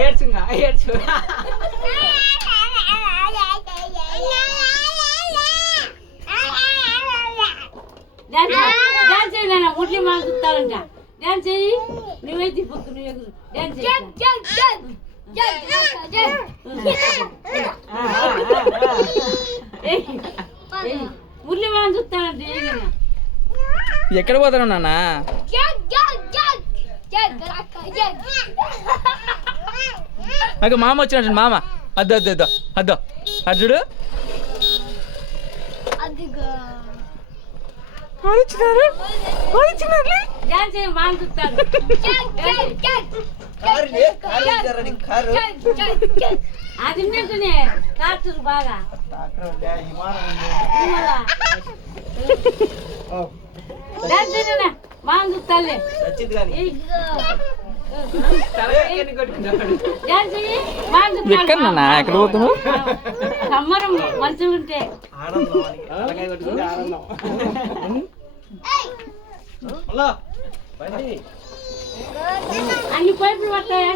ఏడ్చుగా ఏడ్చు dance చేయి నాన్న ముట్లి మా చూస్తారంట డాన్స్ చెయ్యి నువ్వైతే పొక్కు నువ్వే డాన్స్ మురళి మా చూస్తారంట ఎక్కడ పోతాను నాన్న నాకు మామ వచ్చినట్టు మామ అద్దు అద్దు అద్దు అద్దు అర్జుడు డాన్స్ చేయి మా చూస్తారు అది ఉన్నట్టునే కాచురు బాగా డాన్స్ చేయనా మా చూస్తాలే డాన్స్ చెయ్యి మా ఎక్కడ నాన్న ఎక్కడ పోతున్నావు సమ్మరం మంచిగా ఉంటే అన్ని పైపులు పడతాయి